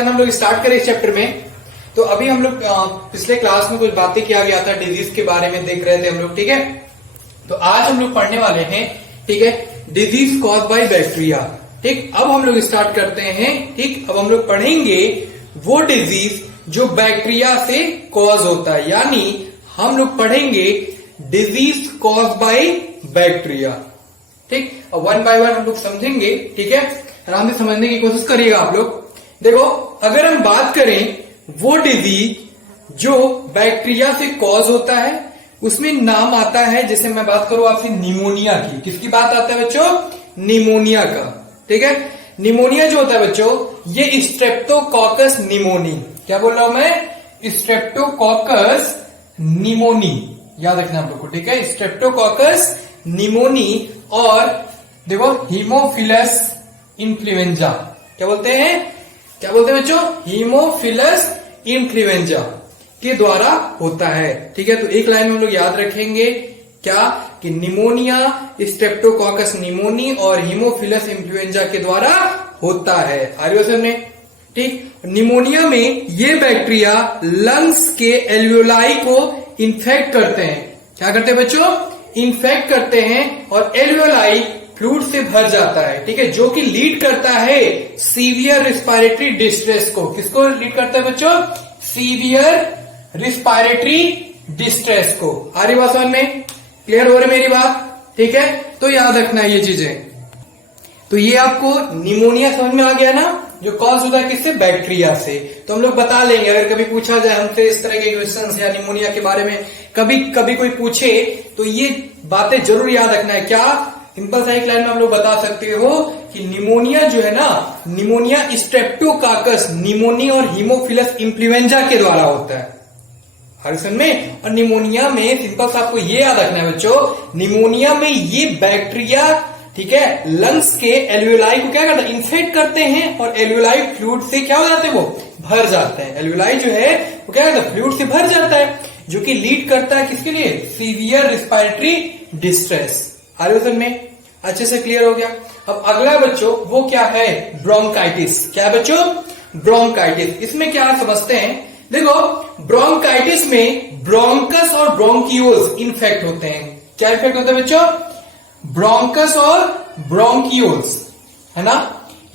करना हम लोग स्टार्ट करें इस चैप्टर में। तो अभी हम लोग पिछले क्लास में कुछ बातें किया गया था, डिजीज के बारे में देख रहे थे हम लोग, ठीक है। तो आज हम लोग पढ़ने वाले हैं, ठीक है, डिजीज कॉज बाय बैक्टीरिया। ठीक, अब हम लोग स्टार्ट करते हैं। ठीक, अब हम लोग पढ़ेंगे वो डिजीज जो बैक्टीरिया से कॉज होता है, यानी हम लोग पढ़ेंगे डिजीज कॉज बाय बैक्टीरिया। ठीक, अब वन बाय वन हम लोग समझेंगे, ठीक है। आराम से समझने की कोशिश करिएगा आप लोग। देखो, अगर हम बात करें वो डिजीज जो बैक्टीरिया से कॉज होता है, उसमें नाम आता है, जैसे मैं बात करूं आपसे निमोनिया की। किसकी बात आता है बच्चों? निमोनिया का। ठीक है, निमोनिया जो होता है बच्चों, ये स्ट्रेप्टोकॉकस निमोनी, क्या बोल रहा हूं मैं? स्ट्रेप्टोकॉकस निमोनी, याद रखना आप लोग को, ठीक है। स्ट्रेप्टोकॉकस निमोनी और देखो हीमोफिलस इन्फ्लुएंजा, क्या बोलते हैं? क्या बोलते हैं बच्चों? हीमोफिलस इन्फ्लुएंजा के द्वारा होता है। ठीक है, तो एक लाइन में हम लोग याद रखेंगे क्या कि निमोनिया स्ट्रेप्टोकॉकस निमोनी और हीमोफिलस इन्फ्लुएंजा के द्वारा होता है। आर्यो सर ने? ठीक, निमोनिया में ये बैक्टीरिया लंग्स के एल्वियोलाई को इन्फेक्ट करते हैं। क्या करते हैं बच्चों? इन्फेक्ट करते हैं और एल्वियोलाई फ्लूइड से भर जाता है। ठीक है, जो कि लीड करता है सीवियर रिस्पायरेटरी डिस्ट्रेस को। किसको लीड करता है बच्चों? सीवियर रिस्पायरेटरी डिस्ट्रेस को। आ रही बात समझ में? क्लियर हो रही मेरी बात? ठीक है, तो याद रखना ये चीजें। तो ये आपको निमोनिया समझ में आ गया ना, जो कॉज होता है किससे? बैक्टीरिया से। तो हम लोग बता लेंगे, अगर कभी पूछा जाए हमसे इस तरह के क्वेश्चंस या निमोनिया के बारे में कभी कभी कोई पूछे, तो ये बातें जरूर याद रखना है। क्या सिंपल सा एक लाइन में आप लोग बता सकते हो कि निमोनिया जो है ना, निमोनिया स्ट्रेप्टोकॉकस निमोनी और हीमोफिलस इन्फ्लुएंजा के द्वारा होता है। हर में, और निमोनिया में सिंपल सा आपको ये याद रखना है बच्चों, निमोनिया में ये बैक्टीरिया, ठीक है, लंग्स के एल्वियोलाई को क्या करता है? इन्फेक्ट करते हैं और एल्वियोलाई फ्लूइड से क्या हो जाते हैं? वो भर जाते हैं। एल्वियोलाई जो है वो क्या करता है? फ्लूइड से भर जाता है, जो कि लीड करता है किसके लिए? Severe respiratory distress. आर्योजन में अच्छे से क्लियर हो गया। अब अगला बच्चों वो क्या है? ब्रोंकाइटिस। क्या है बच्चों? ब्रोंकाइटिस। इसमें क्या समझते हैं? देखो, ब्रोंकाइटिस में ब्रोंकस और ब्रोंकियोल्स इन्फेक्ट होते हैं। क्या इन्फेक्ट होते हैं बच्चों? ब्रोंकस और ब्रोंकियोल्स, है ना,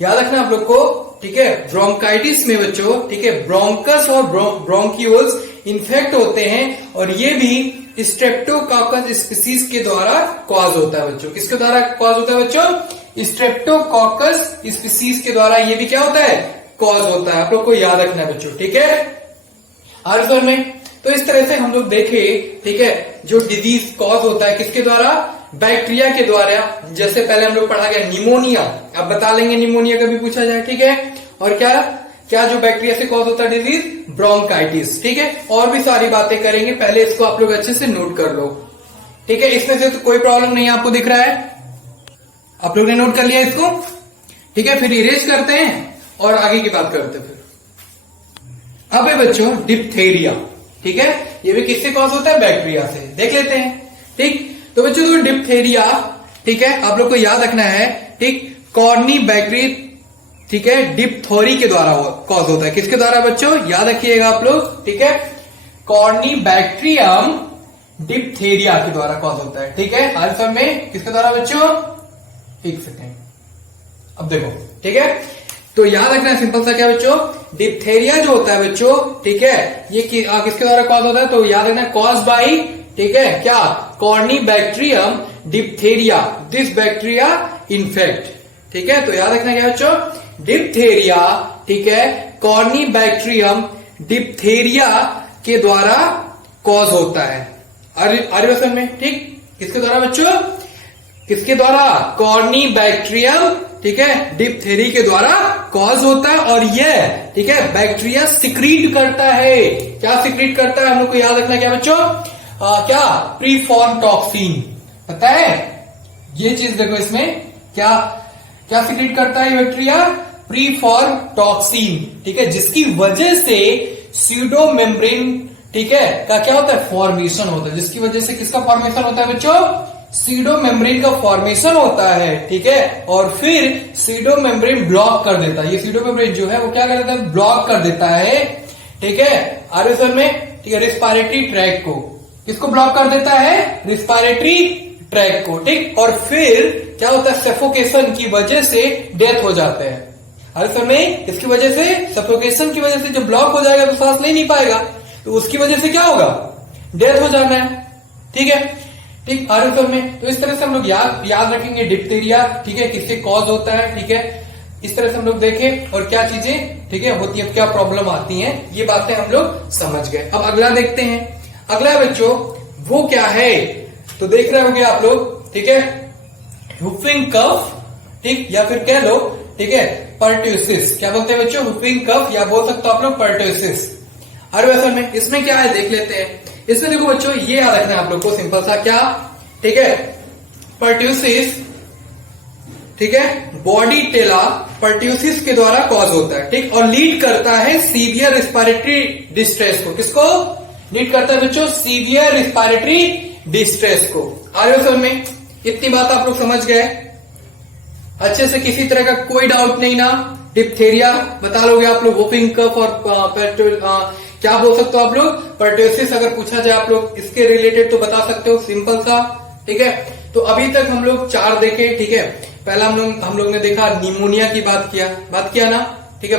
याद रखना आप लोग को। ठीक है, ब्रोंकाइटिस में बच्चों, ठीक है, ब्रोंकस और ब्रोंकियोल्स इन्फेक्ट होते हैं और ये भी स्ट्रेप्टोकॉकस स्पीसीज के द्वारा कॉज होता है बच्चों। किसके द्वारा कॉज होता है बच्चों? स्ट्रेप्टोकॉकस स्पीसीज के द्वारा ये भी क्या होता है? कॉज होता है। आप लोग को याद रखना है बच्चों, ठीक है। आंसर में तो इस तरह से हम लोग देखे, ठीक है, जो डिजीज कॉज होता है किसके द्वारा? बैक्टीरिया के द्वारा। जैसे पहले हम लोग पढ़ा गया निमोनिया, अब बता लेंगे निमोनिया कभी पूछा जाए, ठीक है। और क्या क्या जो बैक्टीरिया से कॉज होता है डिजीज? ब्रोंकाइटिस। ठीक है, और भी सारी बातें करेंगे, पहले इसको आप लोग अच्छे से नोट कर लो, ठीक है। इसमें से तो कोई प्रॉब्लम नहीं आपको दिख रहा है, आप लोग ने नोट कर लिया इसको, ठीक है। फिर इरेज करते हैं और आगे की बात करते हैं। फिर अब है बच्चों डिप्थेरिया, ठीक है, ये भी किससे कॉज होता है? बैक्टीरिया से। देख लेते हैं, ठीक। तो बच्चों तो डिप्थेरिया, ठीक है, आप लोग को याद रखना है, ठीक, कॉर्नी बैक्टीरिया, ठीक है, डिप्थोरी के द्वारा कॉज होता है। किसके द्वारा बच्चों? याद रखिएगा आप लोग, ठीक है, कॉर्नी बैक्टीरियम डिप्थेरिया के द्वारा कॉज होता है, ठीक है। आंसर में किसके द्वारा बच्चों? एक सेकेंड, अब देखो, ठीक है, तो याद रखना है सिंपल सा क्या बच्चों? डिप्थेरिया जो होता है बच्चों, ठीक है, ये किसके द्वारा कॉज होता है? तो याद रखना कॉज बाई, ठीक है, क्या? Corny bacterium diphtheria, this bacteria infect, ठीक है। तो याद रखना क्या बच्चों? डिप्थेरिया, ठीक है, कॉर्नी बैक्टीरियम डिप्थेरिया के द्वारा कॉज होता है। आर्यवसन में, ठीक, किसके द्वारा बच्चों? किसके द्वारा? कॉर्नी बैक्टीरियम, ठीक है, डिप्थेरी के द्वारा कॉज होता है। और यह, ठीक है, बैक्टीरिया सिक्रीट करता है। क्या सिक्रीट करता है? हम लोग को याद रखना क्या बच्चों? क्या? प्रीफॉर्म टॉक्सिन, पता है ये चीज? देखो इसमें क्या क्या सिक्रीट करता है बैक्टीरिया? प्रीफॉर्म टॉक्सिन, ठीक है, जिसकी वजह से स्यूडो मेम्ब्रेन, ठीक है, का क्या होता है? फॉर्मेशन होता है। जिसकी वजह से किसका फॉर्मेशन होता है बच्चों? सीडो मेम्ब्रेन का फॉर्मेशन होता है, ठीक है, और फिर सीडो मेम्ब्रेन ब्लॉक कर देता है। ये सीडो मेम्ब्रेन जो है वो क्या कर देता है, ब्लॉक कर देता है, ठीक है, आरएसएल में, ठीक है, रिस्पायरेटरी ट्रैक को। किसको ब्लॉक कर देता है, रिस्पायरेटरी ट्रैक को, ठीक। और फिर क्या होता है, सफोकेशन की वजह से डेथ हो जाते हैं। आरएसएल में इसकी वजह से, सफोकेशन की वजह से जब ब्लॉक हो जाएगा तो सांस ले नहीं पाएगा, तो उसकी वजह से क्या होगा, डेथ हो जाना है, ठीक है, ठीक। आरएसएल में तो इस तरह से हम लोग याद रखेंगे डिप्थीरिया, ठीक है, किससे कॉज होता है, ठीक है, इस तरह से हम लोग देखें और क्या चीजें, ठीक है, होती है, क्या प्रॉब्लम आती हैं, ये बातें हम लोग समझ गए। अब अगला देखते हैं। अगला बच्चों वो क्या है, तो देख रहे होंगे आप लोग, ठीक है, हुफिंग कफ, ठीक, या फिर कह लो, ठीक है, पर्ट्यूसिस। क्या बोलते हैं बच्चों, हुफिंग कफ, या बोल सकते हो आप लोग पर्ट्यूसिस। आरएसएल में इसमें क्या है देख लेते हैं। इसमें देखो बच्चों ये याद रखना है आप लोग को, सिंपल सा, क्या, ठीक है, पर्ट्यूसिस, ठीक है, बॉडी टेला पर्ट्यूसिस के द्वारा कॉज होता है, ठीक, और लीड करता है सीवियर रिस्पायरेटरी डिस्ट्रेस को। किसको लीड करता है बच्चों, सीवियर रिस्पायरेटरी डिस्ट्रेस को। आरएसएल में इतनी बात आप लोग समझ गए अच्छे से, किसी तरह का कोई डाउट नहीं ना। डिप्थीरिया बता लोगे आप लोग, वुफिंग कफ और क्या बोल सकते हो आप लोग, पर्ट्यूसिस अगर पूछा जाए आप लोग इसके रिलेटेड तो बता सकते हो, सिंपल सा, ठीक है। तो अभी तक हम लोग 4 देखे, ठीक है। पहला हम लोग ने देखा निमोनिया की बात किया ना, ठीक है।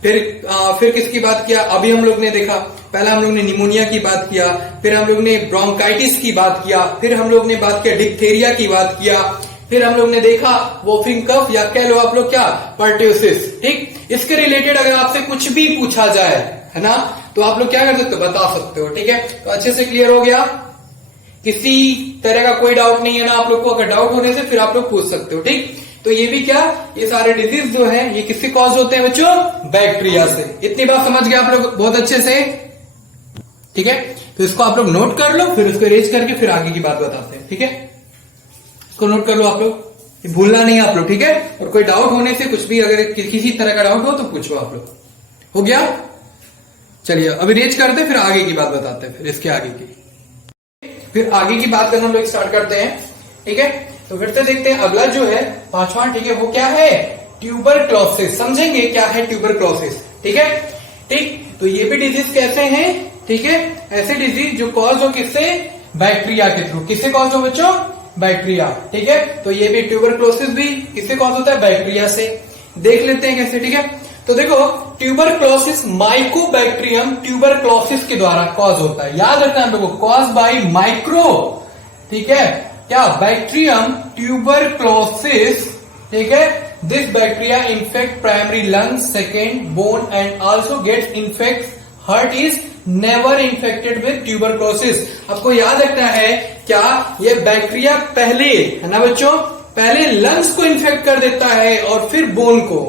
फिर किसकी बात किया, अभी हम लोग ने देखा, पहला हम लोग ने निमोनिया की बात किया, फिर हम लोग ने ब्रोंकाइटिस की बात किया, फिर हम लोग ने बात किया डिप्थीरिया की बात किया, फिर हम लोग ने देखा वुफिंग कफ, या कह लो आप लोग क्या, पर्ट्यूसिस, ठीक। इसके रिलेटेड अगर आपसे कुछ भी पूछा जाए, है ना, तो आप लोग क्या कर सकते हो, बता सकते हो, ठीक है। तो अच्छे से क्लियर हो गया, किसी तरह का कोई डाउट नहीं है ना आप लोग को। अगर डाउट होने से फिर आप लोग पूछ सकते हो, ठीक। तो ये भी क्या, ये सारे डिजीज जो है ये किससे कॉज होते हैं बच्चों, बैक्टीरिया से। इतनी बात समझ गए आप लोग बहुत अच्छे से, ठीक है। तो इसको आप लोग नोट कर लो, फिर उसको अरेंज करके फिर आगे की बात बताते हैं, ठीक है। इसको नोट कर लो आप लोग, भूलना नहीं आप लोग, ठीक है। और कोई डाउट होने से कुछ भी अगर किसी तरह का डाउट हो तो पूछो आप लोग। हो गया, चलिए अभी रेंज करते हैं, फिर आगे की बात बताते हैं, फिर इसके आगे की, फिर आगे की बात करना हम लोग स्टार्ट करते हैं, ठीक है। तो फिर से देखते हैं अगला जो है 5वां, ठीक है, वो क्या है, ट्यूबरक्लोसिस। समझेंगे क्या है ट्यूबरक्लोसिस, ठीक है, ठीक। तो ये भी डिजीज कैसे हैं, ठीक है, ऐसे डिजीज जो कॉज हो किससे, बैक्टीरिया के थ्रू। किससे कॉज हो बच्चों, बैक्टीरिया, ठीक है। तो ये भी ट्यूबरक्लोसिस भी किससे कॉज होता है, बैक्टीरिया से। देख लेते हैं कैसे, ठीक है। तो देखो ट्यूबरक्लोसिस माइकोबैक्टीरियम ट्यूबरक्लोसिस के द्वारा कॉज होता है। याद रखना हम लोगों को, कॉज बाय माइक्रो, ठीक है, क्या, बैक्टीरियम ट्यूबरक्लोसिस, ठीक है। This bacteria infect primary lungs, second bone and also gets infect heart, is never infected with tuberculosis. आपको याद रखना है क्या, ये बैक्टीरिया पहले, है ना बच्चों, पहले लंग्स को इन्फेक्ट कर देता है और फिर बोन को,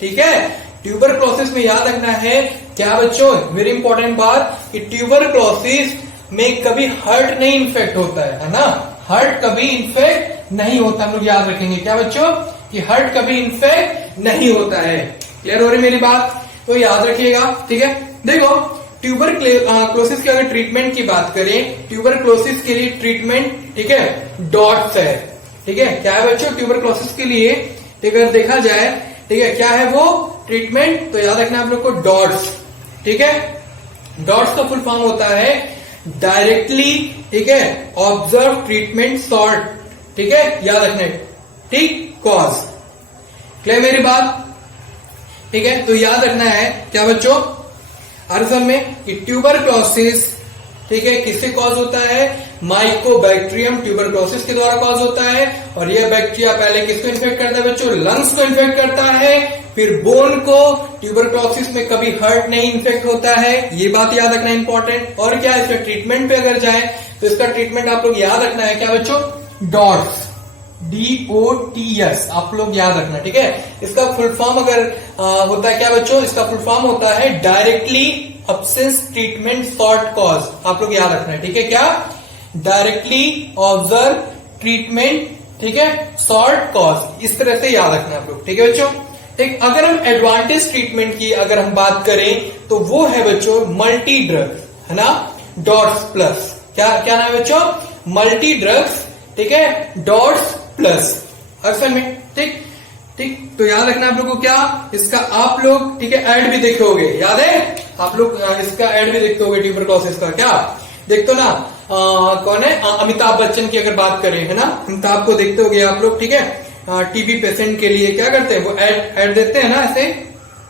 ठीक है। ट्यूबरक्लोसिस में याद रखना है क्या बच्चों, वेरी इंपॉर्टेंट बात, कि ट्यूबरक्लोसिस में कभी हार्ट नहीं इन्फेक्ट होता है ना, हार्ट कभी इन्फेक्ट नहीं होता। हम लोग याद रखेंगे क्या बच्चों, कि हार्ट कभी इन्फेक्ट नहीं होता है। क्लियर हो रही मेरी बात, तो याद रखिएगा, ठीक है। देखो ट्यूबरक्लोसिस की अगर ट्रीटमेंट की बात करें, ट्यूबरक्लोसिस के लिए ट्रीटमेंट, ठीक है, डॉट्स है, ठीक है। क्या है बच्चों, ट्यूबरक्लोसिस के लिए अगर देखा जाए, ठीक है, क्या है वो ट्रीटमेंट, तो याद रखना आप लोग को, डॉट्स, ठीक है। डॉट्स का फुल फॉर्म होता है डायरेक्टली, ठीक है, ऑब्जर्व ट्रीटमेंट सॉर्ट, ठीक है, याद रखना, ठीक, कॉज। क्लियर मेरी बात, ठीक है। तो याद रखना है क्या बच्चों, आरएसएल में, कि ट्यूबरक्लोसिस, ठीक है, किससे कॉज होता है, माइकोबैक्टीरियम ट्यूबरक्लोसिस के द्वारा कॉज होता है। और यह बैक्टीरिया पहले किसको इन्फेक्ट करता है बच्चों, लंग्स को इन्फेक्ट करता है, फिर बोन को। ट्यूबरक्लोसिस में कभी हार्ट नहीं इन्फेक्ट होता है, ये बात याद रखना इंपॉर्टेंट। और क्या, इसका ट्रीटमेंट पे अगर जाए तो इसका ट्रीटमेंट आप लोग याद रखना है क्या बच्चों, डॉट्स, DOTS, आप लोग याद रखना, ठीक है। इसका फुल फॉर्म अगर होता है क्या बच्चों, इसका फुल फॉर्म होता है directly absence treatment sort cause, आप लोग याद रखना है, ठीक है। क्या, डायरेक्टली ऑब्जर्व ट्रीटमेंट, ठीक है, सॉर्ट कॉज, इस तरह से याद रखना आप लोग, ठीक है बच्चों। ठीक, अगर हम एडवांटेज ट्रीटमेंट की अगर हम बात करें तो वो है बच्चों मल्टी ड्रग्स, है ना, डॉट्स प्लस, क्या क्या नाम है बच्चों, मल्टी ड्रग्स, ठीक है, डॉट्स प्लस असल में, ठीक ठीक। तो याद रखना आप लोग को क्या, इसका आप लोग ठीक है ऐड भी देखे होगे, याद है आप लोग इसका ऐड भी देखते होगे ट्यूबरक्लोसिस का, क्या देखते हो ना, कौन है, अमिताभ बच्चन की अगर बात करें, है ना, अमिताभ को देखते होगे आप लोग, ठीक है। टीबी पेशेंट के लिए क्या करते हैं, वो ऐड देते हैं ना ऐसे,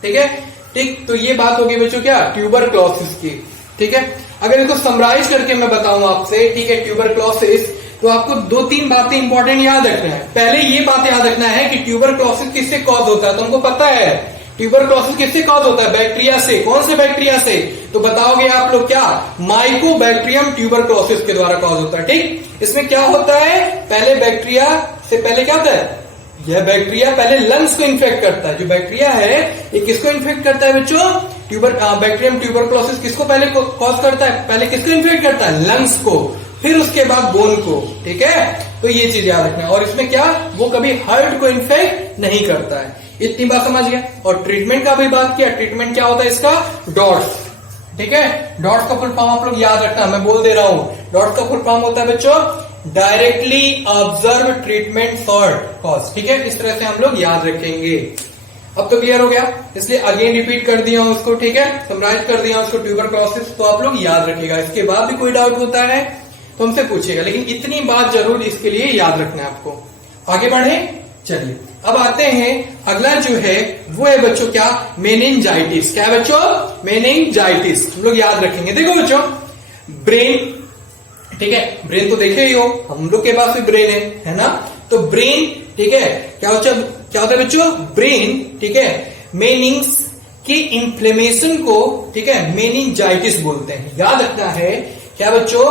ठीक है, ठीक। तो ये बात होगी बच्चों क्या, ट्यूबरक्लोसिस की, ठीक है। अगर इसको समराइज करके मैं बताऊं आपसे, ठीक है, ट्यूबरक्लोसिस, तो आपको 2-3 बातें इंपॉर्टेंट याद रखना है। पहले ये बात याद रखना है कि ट्यूबरक्लोसिस किससे कॉज होता है, तुमको पता है ट्यूबरक्लोसिस किससे कॉज होता है, बैक्टीरिया से। कौन से बैक्टीरिया से, तो बताओगे आप लोग क्या, माइकोबैक्टीरियम ट्यूबरक्लोसिस के द्वारा कॉज होता है, ठीक। इसमें क्या होता है, पहले बैक्टीरिया से पहले क्या होता है, यह बैक्टीरिया पहले लंग्स को इन्फेक्ट करता है। जो बैक्टीरिया है ये किसको इन्फेक्ट करता है बच्चों, बैक्टीरियम ट्यूबरक्लोसिस किसको पहले कॉज करता है, पहले किसको इन्फेक्ट करता है, लंग्स को, फिर उसके बाद बोन को, ठीक है। तो ये चीज याद रखना है। और इसमें क्या, वो कभी हार्ट को इन्फेक्ट नहीं करता है। इतनी बात समझ गया। और ट्रीटमेंट का भी बात किया, ट्रीटमेंट क्या होता है इसका, डॉट्स, ठीक है। डॉट्स का फुल फॉर्म आप लोग याद रखना, मैं बोल दे रहा हूं, डॉट्स का फुल फॉर्म होता है बच्चों directly observe treatment for cause, ठीक है। इस तरह से हम लोग याद रखेंगे। अब तो क्लियर हो गया, इसलिए अगेन रिपीट कर दिया हूं उसको, ठीक है, समराइज कर दिया उसको ट्यूबरक्लोसिस, तो आप लोग याद रखिएगा। इसके बाद भी कोई डाउट होता है तो हमसे पूछिएगा, लेकिन इतनी बात जरूर इसके लिए याद रखना है आपको। आगे बढ़े, चलिए अब आते हैं, अगला जो है वो है बच्चों क्या, मेनिंजाइटिस। क्या बच्चों, मेनिंजाइटिस हम लोग याद रखेंगे। देखो बच्चों, ब्रेन, ठीक है, ब्रेन तो देखे ही हो, हम लोग के पास भी ब्रेन है ना। तो ब्रेन, ठीक है, क्या होता है बच्चों, ब्रेन, ठीक है, मेनिंग्स की इंफ्लेमेशन को, ठीक है, मेनिंजाइटिस बोलते हैं। याद रखना है क्या बच्चों,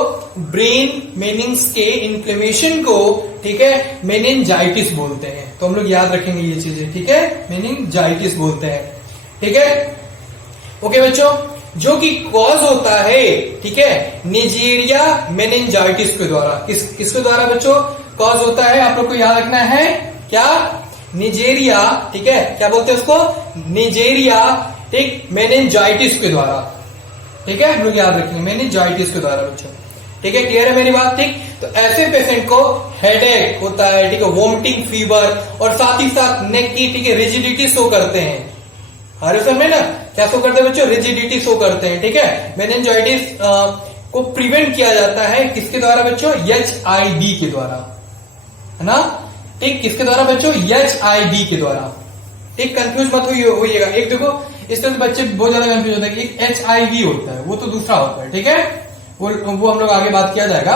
ब्रेन मेनिंग्स के इन्फ्लेमेशन को, ठीक है, मेनिंजाइटिस बोलते हैं। तो हम लोग याद रखेंगे ये चीजें, ठीक है, मेनिंजाइटिस बोलते हैं, ठीक है। ओके बच्चों, जो कि कॉज होता है, ठीक है, निजेरिया मेनिंजाइटिस के द्वारा। किसके द्वारा बच्चों कॉज होता है, आप लोग को याद रखना है क्या, निजेरिया, ठीक है, क्या बोलते हैं उसको, निजेरिया, ठीक, मेनिंजाइटिस के द्वारा, ठीक है, हम लोग याद रखेंगे मेनिंजाइटिस के द्वारा बच्चों, ठीक है। क्लियर है मेरी बात, ठीक। तो ऐसे पेशेंट को हेडेक होता है, ठीक है, वोमिटिंग, फीवर, और साथ ही साथ नेक की, ठीक है, रिजिडिटी शो करते हैं। हर समय ना क्या शो करते हैं बच्चों, रिजिडिटी शो करते हैं, ठीक है। मेनिंजाइटिस को प्रिवेंट किया जाता है किसके द्वारा बच्चों, HIV के द्वारा, है ना, ठीक। किसके द्वारा बच्चों, HIV के द्वारा, ठीक। कंफ्यूज मत होइएगा। एक देखो, इस तरह से बच्चे बहुत ज्यादा कंफ्यूज होते हैं कि HIV होता है, वो तो दूसरा होता है, ठीक है, वो हम लोग आगे बात किया जाएगा,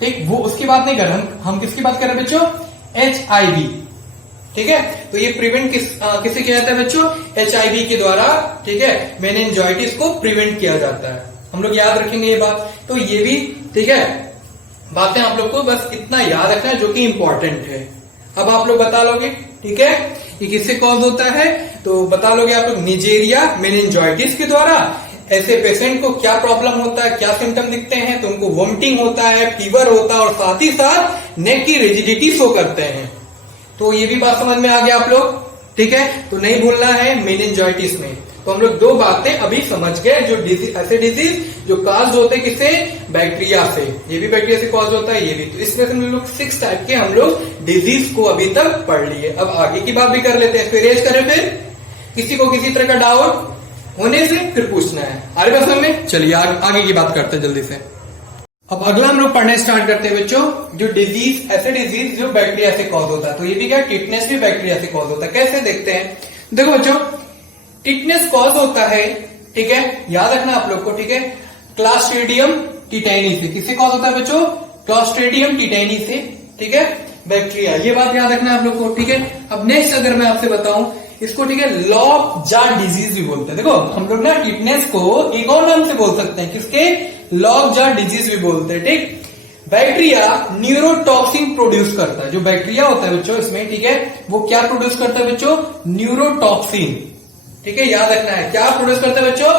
ठीक। वो उसकी बात नहीं कर रहे हम किसकी बात कर रहे हैं बच्चों, HIV, ठीक है। तो ये प्रिवेंट किससे किया जाता है बच्चों, HIV के द्वारा, ठीक है, मेनिंजाइटिस को प्रिवेंट किया जाता है। हम लोग याद रखेंगे ये बात। तो ये भी, ठीक है, बातें आप लोग को बस इतना याद रखना है जो कि इंपॉर्टेंट है। अब आप लोग बता लोगे, ठीक है, ये किससे कॉज होता है, तो बता लोगे आप लोग, निजेरिया मेनिंजाइटिस के द्वारा। ऐसे पेशेंट को क्या प्रॉब्लम होता है, क्या सिम्टम दिखते हैं, तो उनको वोमिटिंग होता है, फीवर होता है, और साथ ही साथ नेक की रिजिडिटी शो करते हैं। तो ये भी बात समझ में आ गया आप लोग, ठीक है। तो नहीं भूलना है मेनिंजाइटिस में। तो हम लोग 2 बातें अभी समझ गए, जो डिजीज, ऐसे डिजीज जो कॉज होते हैं किससे, बैक्टीरिया से। ये भी बैक्टीरिया से कॉज होता है, ये भी। तो इसमें हम लोग 6 टाइप के हम लोग डिजीज को अभी तक पढ़ लिए। अब आगे की बात भी कर लेते हैं, फिर रेज करें। फिर किसी को किसी तरह का डाउट होने से फिर पूछना है, आ रही बात समझ में। चलिए आगे की बात करते हैं जल्दी से। अब अगला हम लोग पढ़ने स्टार्ट करते हैं बच्चों, जो डिजीज, ऐसे डिजीज जो बैक्टीरिया से कॉज होता है। तो ये भी क्या, टिटनेस भी बैक्टीरिया से कॉज होता है। कैसे देखते हैं, देखो बच्चों, टिटनेस कॉज होता है, ठीक है, याद रखना आप लोग को, ठीक है, क्लॉस्ट्रिडियम टिटानी से। किससे कॉज होता है बच्चों, क्लॉस्ट्रिडियम टिटानी से, ठीक है, बैक्टीरिया। ये बात याद रखना है आप लोग को, ठीक है। अब नेक्स्ट अगर मैं आपसे बताऊं इसको, ठीक है, लॉक जा डिजीज भी बोलते हैं। देखो हम लोग ना टिटनेस को एक और नाम से बोल सकते हैं, किसके, लॉक जा डिजीज भी बोलते हैं, ठीक। बैक्टीरिया न्यूरोटॉक्सिन प्रोड्यूस करता है। जो बैक्टीरिया होता है बच्चों इसमें, ठीक है, वो क्या प्रोड्यूस करता है बच्चों, न्यूरोटॉक्सिन, ठीक है, याद रखना है। क्या प्रोड्यूस करता है बच्चों,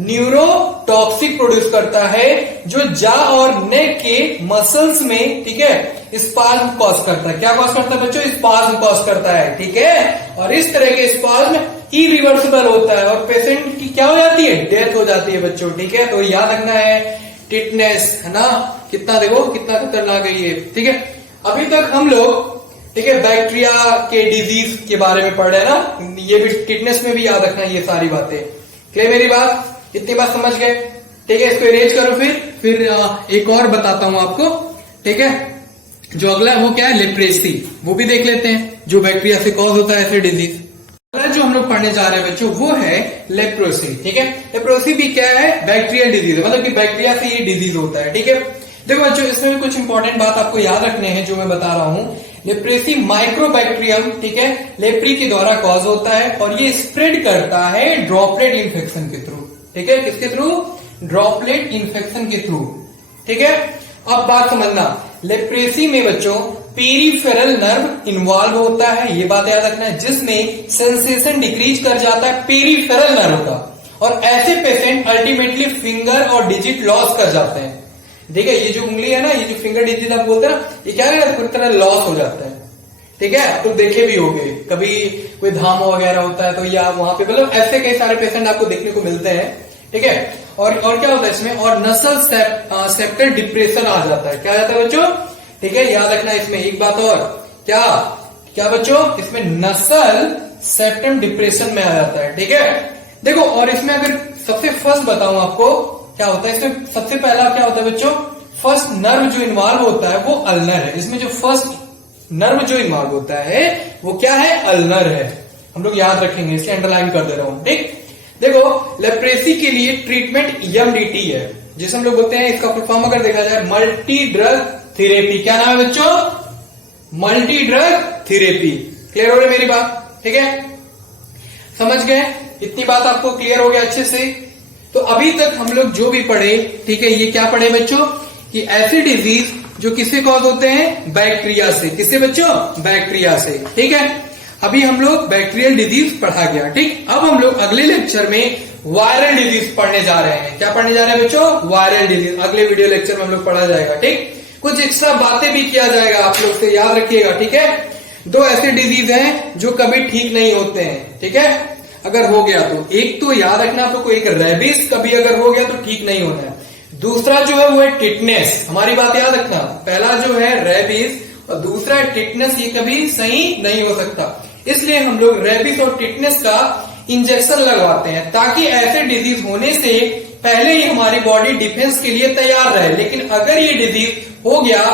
न्यूरोटॉक्सिक प्रोड्यूस करता है, जो जा और नेक के मसल्स में, ठीक है, स्पाज्म कॉज करता है। क्या कॉज करता है बच्चों, स्पाज्म कॉज करता है, ठीक है। और इस तरह के स्पाज्म इरिवर्सिबल होता है, और पेशेंट की क्या हो जाती है, डेथ हो जाती है बच्चों, ठीक है। तो याद रखना है, टिटनेस, है ना, कितना देखो कितना खतरनाक है ये, ठीक है। अभी तक हम लोग ठीक है बैक्टीरिया के डिजीज के बारे में पढ़ रहे हैं ना, ये भी टिटनेस में भी याद रखना ये सारी बातें। क्लियर मेरी बात, इतनी बात समझ गए? ठीक है, इसको इरेज करो। फिर एक और बताता हूं आपको। ठीक है, जो अगला है वो क्या है, लेप्रेसी, वो भी देख लेते हैं, जो बैक्टीरिया से कॉज होता है ऐसे डिजीज। जो हम लोग पढ़ने जा रहे हैं बच्चों वो है लेप्रोसी। ठीक है, लेप्रोसी भी क्या है, बैक्टीरियल डिजीज है, मतलब कि बैक्टीरिया से ये डिजीज होता है। ठीक है, देखो बच्चों इसमें भी कुछ इंपॉर्टेंट बात आपको याद रखने हैं जो मैं बता रहा हूं। लेप्रेसी माइक्रोबैक्टीरियम ठीक है लेप्री के द्वारा कॉज होता है और ये स्प्रेड करता है ड्रॉपलेट इन्फेक्शन के थ्रू। ठीक है, किसके थ्रू, ड्रॉपलेट इन्फेक्शन के थ्रू। ठीक है, अब बात समझना, लेप्रेसी में बच्चों पेरिफेरल नर्व इन्वॉल्व होता है, ये बात याद रखना है, जिसमें सेंसेशन डिक्रीज कर जाता है पेरिफेरल नर्व का, और ऐसे पेशेंट अल्टीमेटली फिंगर और डिजिट लॉस कर जाते हैं। ठीक है, ये जो उंगली है ना, ये जो फिंगर डिजिट आप बोलते हैं ना, ये क्या है, पूरी तरह लॉस हो जाता है। ठीक है, आप तो देखे भी होंगे, कभी कोई धाम वगैरह होता है तो या वहां पे, मतलब ऐसे कई सारे पेशेंट आपको देखने को मिलते हैं। ठीक है, और क्या होता है इसमें, और नसल सेप्टल डिप्रेशन आ जाता है। क्या आ जाता है बच्चों, ठीक है, याद रखना इसमें एक बात और, क्या बच्चों, इसमें नसल सेप्टम डिप्रेशन में आ जाता है। ठीक है, देखो, और इसमें अगर सबसे फर्स्ट बताऊं आपको क्या होता है, इसमें सबसे पहला क्या होता है बच्चों, फर्स्ट नर्व जो इन्वॉल्व होता है वो अल्नर है। इसमें जो फर्स्ट नर्व जो इन्वॉल्व होता है वो क्या है, अल्नर है। हम लोग याद रखेंगे, इसे अंडरलाइन कर दे रहा हूं। ठीक, देखो लेप्रेसी के लिए ट्रीटमेंट एमडीटी है, जिसे हम लोग बोलते हैं, इसका फुल फॉर्म अगर देखा जाए मल्टी ड्रग थेरेपी। क्या नाम है बच्चों, मल्टी ड्रग थेरेपी। क्लियर हो रही मेरी बात? ठीक है, समझ गए, इतनी बात आपको क्लियर हो गया अच्छे से? तो अभी तक हम लोग जो भी पढ़े, ठीक है, ये क्या पढ़े बच्चों, कि ऐसे डिजीज जो किससे कॉज होते हैं, बैक्टीरिया से। किससे बच्चों, बैक्टीरिया से। ठीक है, अभी हम लोग बैक्टीरियल डिजीज पढ़ा गया। ठीक, अब हम लोग अगले लेक्चर में वायरल डिजीज पढ़ने जा रहे हैं। क्या पढ़ने जा रहे हैं बच्चों, वायरल डिजीज। अगले वीडियो लेक्चर में हम लोग पढ़ा जाएगा। ठीक, कुछ एक्स्ट्रा बातें भी किया जाएगा, आप लोग से याद रखिएगा। ठीक है, दो ऐसे डिजीज हैं जो कभी ठीक नहीं होते हैं। ठीक है, अगर हो गया तो एक तो याद रखना, तो कोई एक रेबिस कभी अगर हो गया तो ठीक नहीं होना है। दूसरा जो है वो है टिटनेस। हमारी बात याद रखना, पहला जो है रेबिस और दूसरा है टिटनेस, ये कभी सही नहीं हो सकता। इसलिए हम लोग रेबिस और टिटनेस का इंजेक्शन लगवाते हैं, ताकि ऐसे डिजीज होने से पहले ही हमारी बॉडी डिफेंस के लिए तैयार रहे। लेकिन अगर ये डिजीज हो गया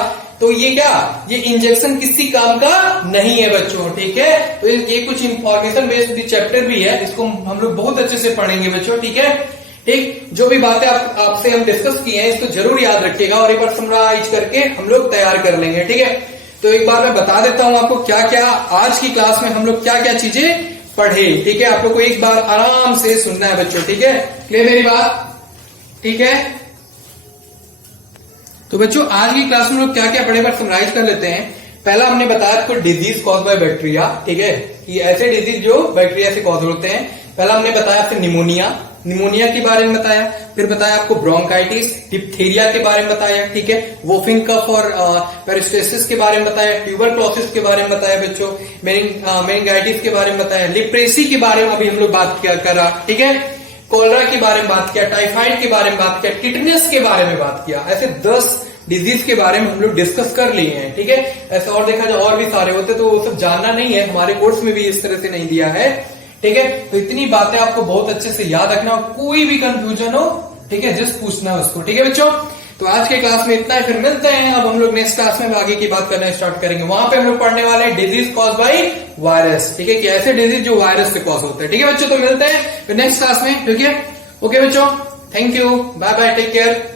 तो ये क्या, ये इंजेक्शन किसी काम का नहीं है बच्चों। ठीक है, तो ये कुछ इंफॉर्मेशन बेस्ड चैप्टर भी है, इसको हम लोग बहुत अच्छे से पढ़ेंगे बच्चों। ठीक है, ठीक, जो भी बातें आपसे हम डिस्कस की हैं इसको जरूर याद रखिएगा और एक बार समराइज करके हम लोग तैयार कर लेंगे। ठीक है, तो एक बार मैं बता देता हूं आपको क्या क्या आज की क्लास में हम लोग क्या क्या चीजें पढ़े। ठीक है, आप लोग को एक बार आराम से सुनना है बच्चों। ठीक है, क्लियर मेरी बात? ठीक है, तो बच्चों आज की क्लास में लोग क्या क्या पढ़े बार समराइज कर लेते हैं। पहला हमने बताया आपको डिजीज कॉज बाय बैक्टीरिया। ठीक है, कि ऐसे डिजीज जो बैक्टीरिया से कॉज होते हैं। पहला हमने बताया आपसे निमोनिया के बारे में बताया, फिर बताया आपको ब्रोंकाइटिस, डिप्थीरिया के बारे में बताया। ठीक है, वोफिंग कफ और पेरिस्टेसिस के बारे में बताया, ट्यूबरक्लोसिस के बारे में बताया बच्चों, मेनिंजाइटिस के बारे में बताया, लेप्रेसी के बारे में अभी हम लोग बात करा। ठीक है, कोलरा के बारे में बात किया, टाइफाइड के बारे में बात किया, टिटनेस के बारे में बात किया। ऐसे 10 डिजीज के बारे में हम लोग डिस्कस कर लिए हैं। ठीक है, ऐसा और देखा जाए और भी सारे होते तो वो सब जानना नहीं है, हमारे कोर्स में भी इस तरह से नहीं दिया है। ठीक है, तो इतनी बातें आपको बहुत अच्छे से याद रखना, कोई भी कंफ्यूजन हो ठीक है जस्ट पूछना है उसको। ठीक है बच्चों, तो आज के क्लास में इतना है, फिर मिलते हैं। अब हम लोग नेक्स्ट क्लास में आगे की बात करना स्टार्ट करेंगे, वहां पे हम लोग पढ़ने वाले हैं डिजीज कॉज बाय वायरस। ठीक है, कि ऐसे डिजीज जो वायरस से कॉज होते हैं। ठीक है बच्चों, तो मिलते हैं फिर नेक्स्ट क्लास में। ठीक है, ओके बच्चों, thank you, bye bye, take care.